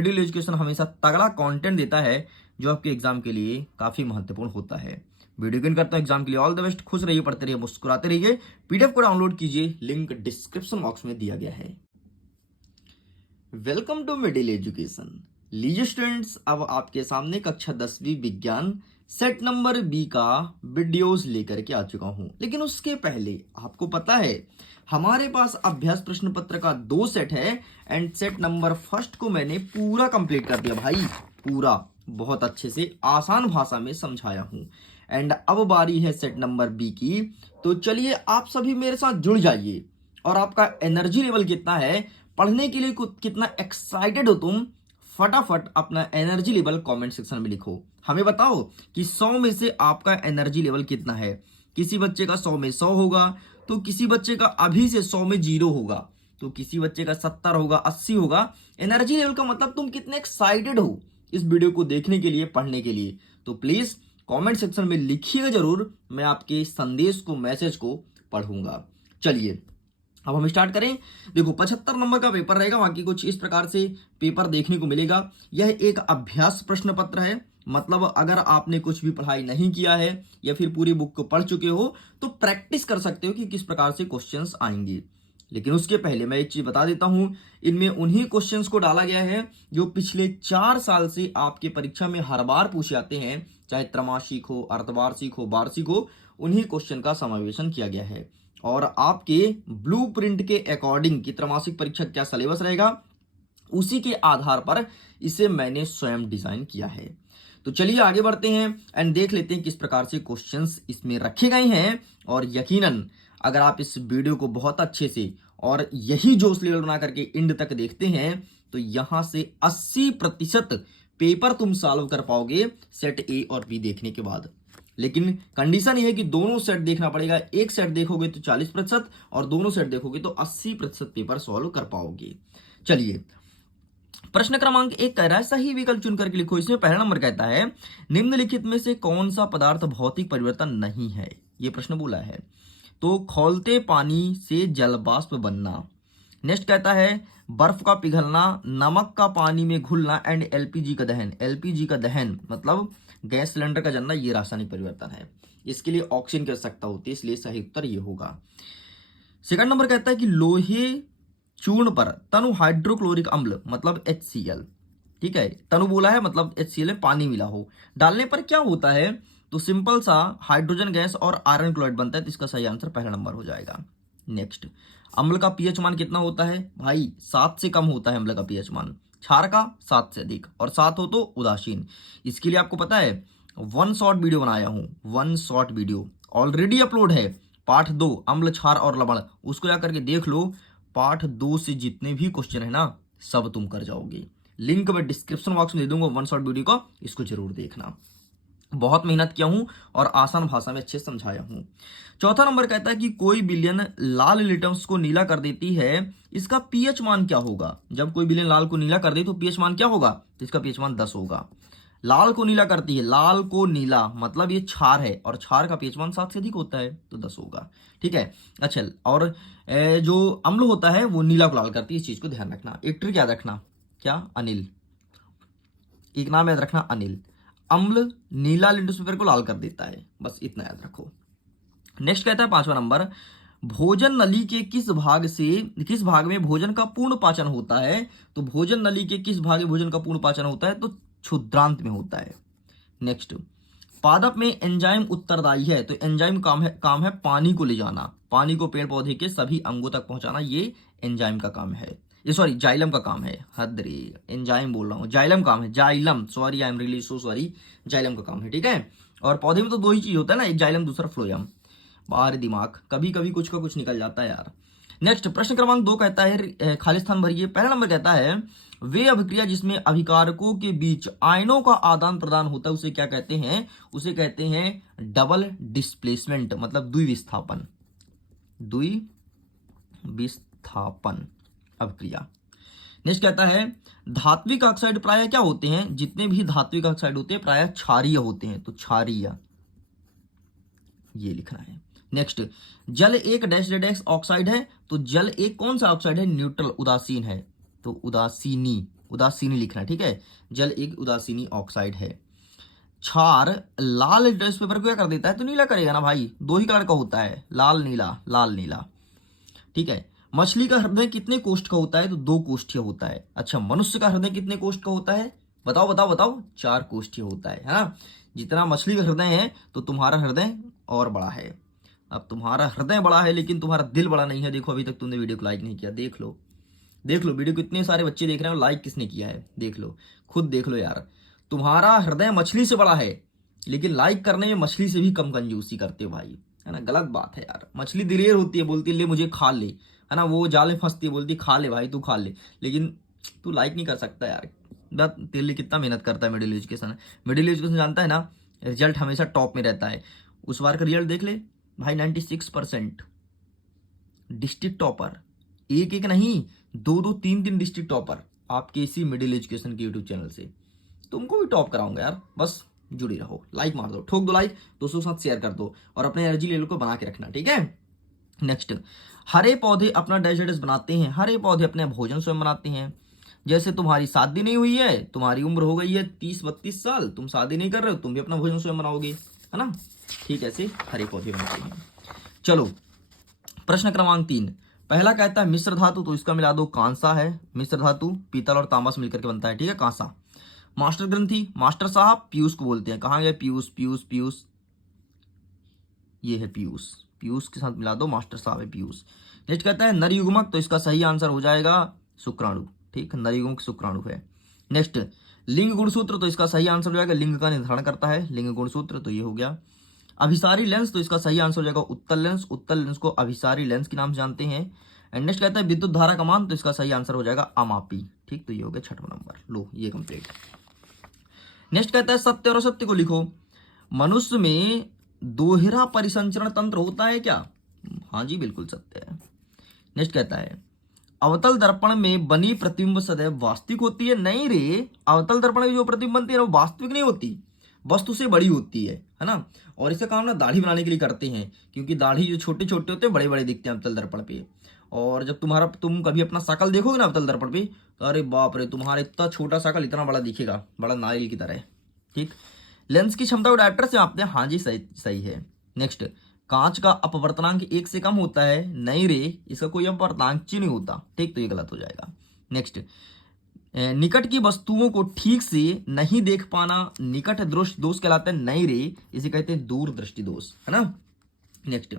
Middle education हमेशा तगड़ा content देता है जो आपके एग्जाम के लिए काफी महत्वपूर्ण होता है। वीडियो गेन करता हूं एग्जाम के लिए। All the best. खुश रहिए, पढ़ते रहिए, मुस्कुराते रहिए। पीडीएफ को डाउनलोड कीजिए, लिंक डिस्क्रिप्शन बॉक्स में दिया गया है। Welcome to middle education. लीजिए स्टूडेंट्स, अब आपके सामने कक्षा 10वीं विज्ञान सेट नंबर बी का वीडियोस लेकर के आ चुका हूं। लेकिन उसके पहले आपको पता है हमारे पास अभ्यास प्रश्न पत्र का 2 सेट है एंड सेट नंबर फर्स्ट को मैंने पूरा कंप्लीट कर दिया भाई, पूरा बहुत अच्छे से आसान भाषा में समझाया हूं। एंड अब बारी है सेट नंबर बी की। तो चलिए आप सभी मेरे साथ जुड़ जाइए। और आपका एनर्जी लेवल कितना है, पढ़ने के लिए कितना एक्साइटेड हो तुम, फटाफट अपना एनर्जी लेवल कमेंट सेक्शन में लिखो। हमें बताओ कि 100 में से आपका एनर्जी लेवल कितना है। किसी बच्चे का 100 में 100 होगा, तो किसी बच्चे का अभी से 100 में 0 होगा, तो किसी बच्चे का 70 होगा, 80 होगा। एनर्जी लेवल का मतलब तुम कितने एक्साइटेड हो इस वीडियो को देखने के लिए, पढ़ने के लिए। तो प्लीज कमेंट सेक्शन में लिखिएगा जरूर, मैं आपके संदेश को, मैसेज को पढ़ूंगा। चलिए अब हम स्टार्ट करें। देखो 75 नंबर का पेपर रहेगा, बाकी कुछ इस प्रकार से पेपर देखने को मिलेगा। यह एक अभ्यास प्रश्न पत्र है, मतलब अगर आपने कुछ भी पढ़ाई नहीं किया है या फिर पूरी बुक को पढ़ चुके हो तो प्रैक्टिस कर सकते हो कि किस प्रकार से क्वेश्चंस आएंगे। लेकिन उसके पहले मैं एक चीज बता देता हूं, इनमें उन्हीं क्वेश्चंस को डाला गया है जो पिछले 4 साल से आपके परीक्षा में हर बार पूछे जाते हैं, चाहे त्रैमासिक हो, अर्धवार्षिक हो, वार्षिक हो, उन्हीं क्वेश्चन का समावेशन किया गया है। और आपके ब्लूप्रिंट के अकॉर्डिंग कि त्रैमासिक परीक्षा क्या सिलेबस रहेगा, उसी के आधार पर इसे मैंने स्वयं डिजाइन किया है। तो चलिए आगे बढ़ते हैं एंड देख लेते हैं किस प्रकार से क्वेश्चंस इसमें रखे गए हैं। और यकीनन अगर आप इस वीडियो को बहुत अच्छे से और यही जोश लेवल बना करके एंड तक देखते हैं तो यहां से 80% पेपर तुम सॉल्व कर पाओगे सेट ए और बी देखने के बाद। लेकिन कंडीशन यह है कि दोनों सेट देखना पड़ेगा। एक सेट देखोगे तो 40% और दोनों सेट देखोगे तो 80% पेपर सॉल्व कर पाओगे। चलिए प्रश्न क्रमांक 1 कह रहा है सही विकल्प चुन करके लिखो। इसमें पहला नंबर कहता है निम्नलिखित में से कौन सा पदार्थ भौतिक परिवर्तन नहीं है, ये प्रश्न बोला है। तो खौलते पानी से जल वाष्प बनना। नेक्स्ट कहता है बर्फ का पिघलना, नमक का पानी में घुलना एंड एलपीजी का दहन। एलपीजी का दहन मतलब गैस सिलेंडर का जलना, ये रासायनिक परिवर्तन है। इसके लिए ऑक्सीजन की आवश्यकता होती है, इसलिए सही उत्तर ये होगा। सेकंड नंबर कहता है कि लोहे चूर्ण पर तनु हाइड्रोक्लोरिक अम्ल मतलब HCl, ठीक है, तनु बोला है मतलब HCl में पानी मिला हो, डालने पर क्या होता है। तो सिंपल सा हाइड्रोजन गैस और आयरन क्लोराइड बनता है। तो इसका सही आंसर पहला नंबर हो जाएगा। नेक्स्ट, अम्ल का पीएच मान कितना होता है भाई, 7 से कम होता है अम्ल का पीएच मान, क्षार का 7 से अधिक, और 7 हो तो उदासीन। इसके लिए आपको पता है 1 शॉर्ट वीडियो बनाया हूं, 1 शॉर्ट वीडियो ऑलरेडी अपलोड है। पार्ट 2 अम्ल, क्षार और लवण, उसको जाकर के देख लो। पार्ट 2 से जितने भी क्वेश्चन है ना सब तुम कर जाओगे। लिंक मैं डिस्क्रिप्शन बॉक्स में दे दूंगा 1 शॉर्ट वीडियो का, इसको जरूर देखना। बहुत मेहनत किया हूं और आसान भाषा में अच्छे समझाया हूं। चौथा नंबर कहता है कि कोई विलयन लाल लिटमस को नीला कर देती है, इसका पीएच मान क्या होगा। जब कोई विलयन लाल को नीला कर दे तो पीएच मान क्या होगा, तो इसका पीएच मान 10 होगा। लाल को नीला करती है, लाल को नीला मतलब ये क्षार है और क्षार का पीएच मान 7 से अधिक होता है तो 10 होगा, ठीक है। अच्छा, और जो अम्ल होता है वो नीला को लाल करती है, इस चीज को ध्यान रखना। एक ट्रिक याद रखना, क्या, अनिल, एक नाम याद रखना अनिल। अम्ल नीला लिटमस पेपर को लाल कर देता है, बस इतना याद रखो। नेक्स्ट कहता है 5वां नंबर, भोजन नली के किस भाग में भोजन का पूर्ण पाचन होता है। तो भोजन नली के किस भाग में भोजन का पूर्ण पाचन होता है, तो क्षुद्रांत में होता है। नेक्स्ट, पादप में एंजाइम उत्तरदायी है। तो एंजाइम काम है पानी को ले जाना, पानी को पेड़ पौधे के सभी अंगों तक पहुंचाना, ये एंजाइम का काम है। ये सॉरी जाइलम का काम है, हद रे, एंजाइम बोल रहा हूं, जाइलम काम है, xylem, sorry, I am really so sorry, xylem का काम है, ठीक है। और पौधे में तो 2 ही चीज होता है ना, एक जाइलम दूसरा फ्लोयम। बाहर दिमाग कभी कभी कुछ का कुछ निकल जाता है यार। नेक्स्ट प्रश्न क्रमांक 2 कहता है खाली स्थान भरिए। पहला नंबर कहता है वे अभिक्रिया जिसमें अभिकारकों के बीच आयनों का आदान प्रदान होता है उसे क्या कहते हैं, उसे कहते हैं डबल डिस्प्लेसमेंट मतलब द्विविस्थापन, द्विविस्थापन अभिक्रिया। नेक्स्ट कहता है धात्विक ऑक्साइड प्रायः क्या होते हैं, जितने भी धात्विक ऑक्साइड होते हैं प्रायः क्षारीय होते हैं, तो क्षारीय ये लिखना है। नेक्स्ट, जल एक डैश डैश ऑक्साइड है। तो जल एक कौन सा ऑक्साइड है, न्यूट्रल, उदासीन है, तो उदासीनी उदासीनी लिखना, ठीक है। जल एक उदासीनी ऑक्साइड है। क्षार लाल ड्रेस पेपर को क्या कर देता है, तो नीला करेगा ना भाई, दो ही कलर का होता है, लाल नीला, लाल नीला, ठीक है। मछली का हृदय कितने कोष्ठ का होता है, तो 2 कोष्ठीय होता है। अच्छा, मनुष्य का हृदय कितने कोष्ठ का होता है, बताओ बताओ बताओ, 4 कोष्ठीय होता है ना। जितना मछली का हृदय है तो तुम्हारा हृदय और बड़ा है। अब तुम्हारा हृदय बड़ा है लेकिन तुम्हारा दिल बड़ा नहीं है। देखो अभी तक तुमने वीडियो को लाइक नहीं किया, देख लो, देख लो वीडियो को इतने सारे बच्चे देख रहे हैं और लाइक किसने किया है, देख लो, खुद देख लो यार। तुम्हारा हृदय मछली से बड़ा है लेकिन लाइक करने में मछली से भी कम कंजूसी करते हो भाई, है ना। गलत बात है यार। मछली दिलेर होती है, बोलती है ले मुझे खा ले, है ना। वो जाल में फंसती है, बोलती खा ले भाई तू खा ले, लेकिन तू लाइक नहीं कर सकता यार। तेरे लिए कितना मेहनत करता है मिडिल एजुकेशन। मिडिल एजुकेशन जानता है ना, रिजल्ट हमेशा टॉप में रहता है। उस बार का रिजल्ट देख ले भाई, 96%, डिस्ट्रिक्ट टॉपर, एक एक नहीं, 2 2 3 3 डिस्ट्रिक्ट टॉपर आपके इसी मिडिल एजुकेशन के यूट्यूब चैनल से। तुमको भी टॉप कराऊंगा यार, बस जुड़ी रहो, लाइक मार दो, ठोक दो लाइक, दोस्तों के साथ शेयर कर दो और अपने एनर्जी लेवल को बना के रखना, ठीक है। नेक्स्ट, हरे पौधे अपना डैश बनाते हैं, हरे पौधे अपने भोजन स्वयं बनाते हैं। जैसे तुम्हारी शादी नहीं हुई है, तुम्हारी उम्र हो गई है 30-32 साल, तुम शादी नहीं कर रहे हो, तुम भी अपना भोजन स्वयं बनाओगे, है ना। ठीक, ऐसे हरे पौधे बनाते हैं। चलो प्रश्न क्रमांक 3, पहला कहता है मिश्र धातु, तो इसका मिला दो, कांसा है मिश्र धातु, पीतल और तांबा से मिलकर के बनता है, ठीक है, कांसा। मास्टर ग्रंथि, मास्टर साहब पीयूष को बोलते हैं, कहाँ गए पीयूष, पीयूष पीयूष, ये है पीयूष, पीयूष के साथ मिला दो, मास्टर साहब है पीयूष। नेक्स्ट कहता है नरयुग्मक, तो इसका सही आंसर हो जाएगा शुक्राणु, ठीक, नरयुग्मक शुक्राणु है। नेक्स्ट, लिंग गुणसूत्र, तो इसका सही आंसर हो जाएगा, लिंग का निर्धारण करता है लिंग गुणसूत्र, तो ये हो गया। अभिसारी लेंस, तो इसका सही आंसर हो जाएगा उत्तल लेंस, उत्तल लेंस को अभिसारी लेंस के नाम से जानते हैं। एंड नेक्स्ट कहता है विद्युत धारा का मान, तो इसका सही आंसर हो जाएगा अमापी, ठीक, तो ये हो गया 6वां नंबर, लो ये कंप्लीट। नेक्स्ट कहता है सत्य और असत्य को लिखो। मनुष्य में दोहरा परिसंचरण तंत्र होता है क्या, हाँ जी बिल्कुल सत्य है। नेक्स्ट कहता है अवतल दर्पण में बनी प्रतिबिंब सदैव वास्तविक होती है, नहीं रे, अवतल दर्पण में जो प्रतिबिंब बनती है वो वास्तविक नहीं होती, वस्तु से बड़ी होती है ना। और इसका काम ना दाढ़ी बनाने के लिए करते हैं, क्योंकि दाढ़ी जो छोटे छोटे होते हैं बड़े बड़े दिखते हैं अवतल दर्पण पे। और जब तुम कभी अपना शकल देखोगे ना अवतल दर्पण पे, तो अरे बाप रे, तुम्हारा इतना छोटा शकल इतना बड़ा दिखेगा, बड़ा नारियल की तरह, ठीक। लेंस की क्षमता को डायरेक्टर से मापते हैं, हाँ जी सही सही है। नेक्स्ट, कांच का अपवर्तनांक 1 से कम होता है, नहीं रे, इसका कोई अपवर्तनांक नहीं होता, ठीक, तो ये गलत हो जाएगा। नेक्स्ट, निकट की वस्तुओं को ठीक से नहीं देख पाना निकट दृष्टि दोष कहलाता है, नहीं रे, इसे कहते हैं दूरदृष्टि दोष, है ना। नेक्स्ट,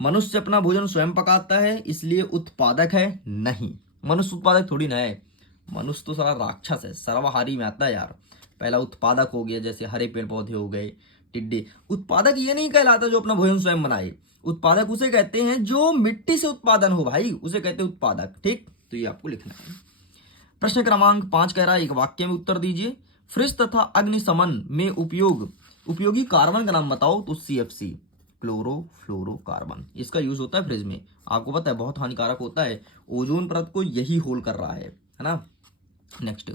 मनुष्य अपना भोजन स्वयं पकाता है इसलिए उत्पादक है, नहीं, मनुष्य उत्पादक थोड़ी ना है, मनुष्य तो सारा राक्षस है, सर्वहारी में आता है यार। पहला उत्पादक हो गया, जैसे हरे पेड़ पौधे हो गए, टिड्डे। उत्पादक ये नहीं कहलाता जो अपना भोजन स्वयं बनाए, उत्पादक उसे कहते हैं जो मिट्टी से उत्पादन हो भाई, उसे कहते हैं उत्पादक, ठीक, तो ये आपको लिखना है। प्रश्न क्रमांक 5 कह रहा है एक वाक्य में उत्तर दीजिए। फ्रिज तथा अग्निशमन में उपयोगी कार्बन का नाम बताओ, तो CFC, क्लोरोफ्लोरोकार्बन, इसका यूज होता है फ्रिज में। आपको पता है बहुत हानिकारक होता है, ओजोन परत को यही होल कर रहा है ना। नेक्स्ट,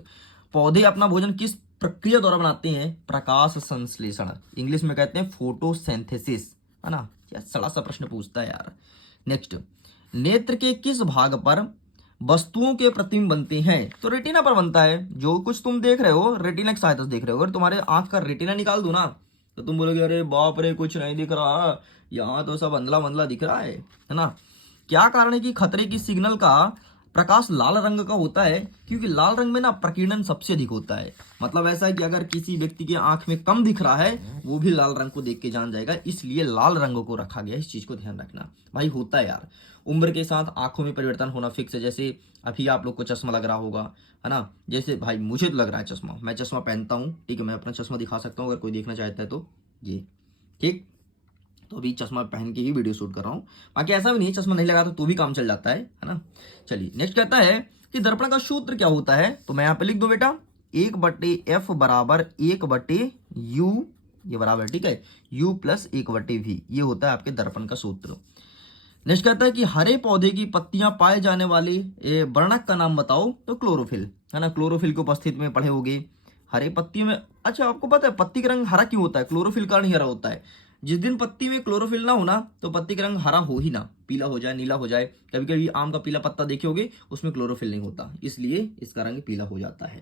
पौधे अपना भोजन किस प्रक्रिया द्वारा बनाते हैं, प्रकाश संश्लेषण, इंग्लिश में कहते हैं फोटोसिंथेसिस, है ना। क्या सड़ा सा प्रश्न पूछता है यार। नेक्स्ट, नेत्र के किस भाग पर वस्तुओं के प्रतिबिंब बनते हैं, तो रेटिना पर बनता है। जो कुछ तुम देख रहे हो रेटिना की सहायता से देख रहे हो। अगर तुम्हारे आंख का रेटिना निकाल दो ना, तो तुम बोलोगे अरे बाप रे कुछ नहीं दिख रहा, यहाँ तो सब अंधला मंधला दिख रहा है ना। क्या कारण है कि खतरे की सिग्नल का प्रकाश लाल रंग का होता है, क्योंकि लाल रंग में ना प्रकीर्णन सबसे अधिक होता है। मतलब ऐसा है कि अगर किसी व्यक्ति के आंख में कम दिख रहा है, वो भी लाल रंग को देख के जान जाएगा, इसलिए लाल रंग को रखा गया। इस चीज को ध्यान रखना भाई, होता है यार, उम्र के साथ आंखों में परिवर्तन होना फिक्स है। जैसे अभी आप लोग को चश्मा लग रहा होगा, है ना, जैसे भाई मुझे तो लग रहा है चश्मा, मैं चश्मा पहनता हूँ, ठीक है, मैं अपना चश्मा दिखा सकता हूँ अगर कोई देखना चाहता है तो, ये ठीक। तो अभी चश्मा पहन के ही वीडियो शूट कर रहा हूँ, बाकी ऐसा भी नहीं चश्मा नहीं लगा तो भी काम चल जाता है ना। चलिए नेक्स्ट कहता है कि दर्पण का सूत्र क्या होता है, तो मैं यहाँ पे लिख दूं बेटा, 1/f बराबर 1/u, ये बराबर, ठीक है, u प्लस 1/v, ये होता है आपके दर्पण का सूत्र। नेक्स्ट कहता है कि हरे पौधे की पत्तियां पाए जाने वाले वर्णक का नाम बताओ, तो क्लोरोफिल, है ना, क्लोरोफिल को उपस्थित में पढ़े होगे। हरे पत्ती में, अच्छा आपको पता है पत्ती का रंग हरा क्यों होता है, क्लोरोफिल का रंग हरा होता है। जिस दिन पत्ती में क्लोरोफिल ना हो ना तो पत्ती का रंग हरा हो ही ना, पीला हो जाए, नीला हो जाए। कभी कभी आम का पीला पत्ता देखे होगे, उसमें क्लोरोफिल नहीं होता, इसलिए इसका रंग पीला हो जाता है।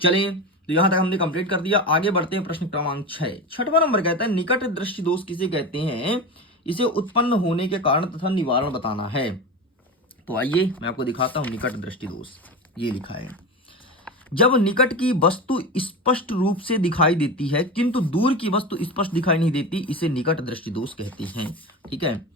चलिए, तो यहां तक हमने कंप्लीट कर दिया। आगे बढ़ते हैं प्रश्न क्रमांक 6। छठवां नंबर कहता है निकट दृष्टि दोष किसे कहते हैं, इसे उत्पन्न होने के कारण तथा निवारण बताना है। तो आइए मैं आपको दिखाता हूं निकट दृष्टि दोष। ये लिखा है, जब निकट की वस्तु स्पष्ट रूप से दिखाई देती है किंतु दूर की वस्तु स्पष्ट दिखाई नहीं देती, इसे निकट दृष्टि दोष कहते हैं। ठीक है,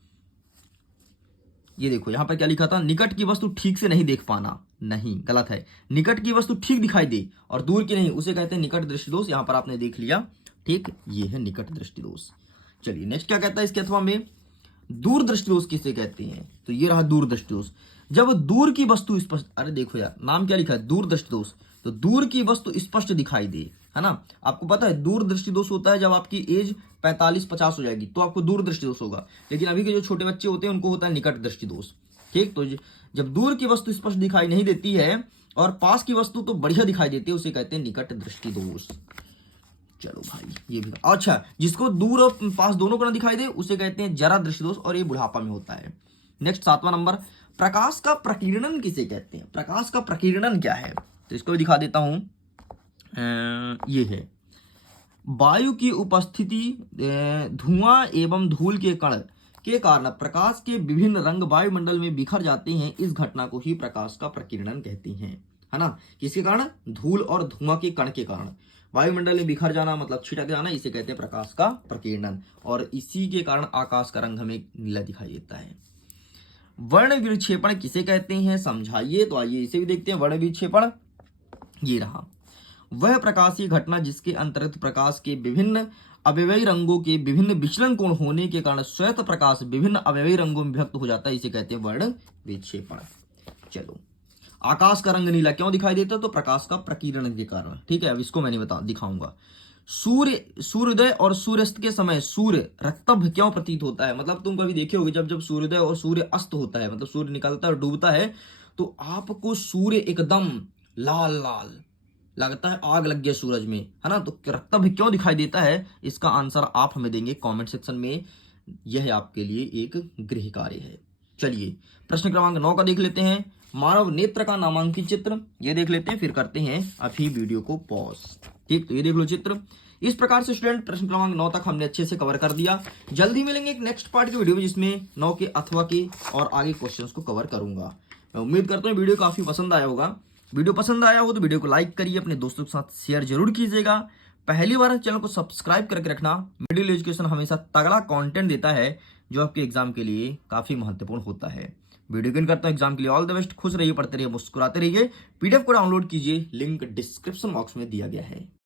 ये देखो यहां पर क्या लिखा था, निकट की वस्तु ठीक से नहीं देख पाना, नहीं, गलत है। निकट की वस्तु ठीक दिखाई दे और दूर की नहीं, उसे कहते हैं निकट दृष्टि दोष। यहां पर आपने देख लिया, ठीक, ये है निकट दृष्टि दोष। चलिए नेक्स्ट क्या कहता है इसके अथवा में, दूर दृष्टि दोष किसे कहते हैं, तो ये रहा दूर दृष्टि दोष। जब दूर की वस्तु स्पष्ट, अरे देखो यार नाम क्या लिखा है, दूर दृष्टि दोष, तो दूर की वस्तु स्पष्ट दिखाई दे, है ना। आपको पता है दूर दृष्टि दोष होता है जब आपकी एज 45-50 हो जाएगी तो आपको दूर दृष्टि दोष होगा, लेकिन अभी के जो छोटे बच्चे होते हैं उनको होता है निकट दृष्टि दोष। ठीक, तो जब दूर की वस्तु स्पष्ट दिखाई नहीं देती है और पास की वस्तु तो बढ़िया दिखाई देती है, उसे कहते हैं निकट दृष्टि दोष। चलो भाई ये भी, अच्छा, जिसको दूर और पास दोनों को ना दिखाई दे उसे कहते हैं जरा दृष्टि दोष, और ये बुढ़ापा में होता है। नेक्स्ट 7वां नंबर, प्रकाश का प्रकीर्णन किसे कहते हैं, प्रकाश का प्रकीर्णन क्या है, तो इसको भी दिखा देता हूं। ये है, वायु की उपस्थिति, धुआं एवं धूल के कण के कारण प्रकाश के विभिन्न रंग वायुमंडल में बिखर जाते हैं, इस घटना को ही प्रकाश का प्रकीर्णन कहते हैं, है ना। किसके कारण, धूल और धुआं के कण के कारण वायुमंडल में बिखर जाना, मतलब छिटक जाना, इसे कहते हैं प्रकाश का प्रकीर्णन, और इसी के कारण आकाश का रंग हमें नीला दिखाई देता है। वर्ण विक्षेपण किसे कहते हैं, समझाइए। तो आइए इसे भी देखते हैं। वर्ण विक्षेपण ये रहा, वह प्रकाशीय घटना जिसके अंतर्गत प्रकाश के विभिन्न अवयवी रंगों के विभिन्न विचलन कोण होने के कारण श्वेत प्रकाश विभिन्न अवयवी रंगों में विभक्त हो जाता है, इसे कहते हैं वर्ण विक्षेपण। चलो, आकाश का रंग नीला क्यों दिखाई देता है, तो प्रकाश का प्रकीर्णन के कारण। ठीक है, अब इसको मैंने दिखाऊंगा। सूर्योदय और सूर्यास्त के समय सूर्य रक्तभ क्यों प्रतीत होता है, मतलब तुम कभी देखे होगे जब जब सूर्योदय और सूर्य अस्त होता है, मतलब सूर्य निकलता है और डूबता है, तो आपको सूर्य एकदम लाल लाल लगता है, आग लग गया सूरज में, है ना। तो रक्तभ क्यों दिखाई देता है, इसका आंसर आप हमें देंगे कमेंट सेक्शन में। यह आपके लिए एक गृह कार्य है। चलिए प्रश्न क्रमांक 9 का देख लेते हैं, मानव नेत्र का नामांकित चित्र। ये देख लेते हैं, फिर करते हैं अभी वीडियो को पॉज। ठीक, तो ये देख लो चित्र। इस प्रकार से स्टूडेंट प्रश्न क्रमांक 9 तक हमने अच्छे से कवर कर दिया। जल्दी मिलेंगे एक नेक्स्ट पार्ट के वीडियो में जिसमें 9 के अथवा के और आगे क्वेश्चंस को कवर करूंगा। मैं उम्मीद करता हूँ वीडियो काफी पसंद आया होगा। वीडियो पसंद आया हो तो वीडियो को लाइक करिए, अपने दोस्तों के साथ शेयर जरूर कीजिएगा। पहली बार चैनल को सब्सक्राइब करके रखना। मिडिल एजुकेशन हमेशा तगड़ा कंटेंट देता है जो आपके एग्जाम के लिए काफी महत्वपूर्ण होता है। वीडियो गेन करता हूं एग्जाम के लिए। All the best. खुश रहिए, पढ़ते रहिए, मुस्कुराते रहिए। पीडीएफ को डाउनलोड कीजिए, लिंक डिस्क्रिप्शन बॉक्स में दिया गया है।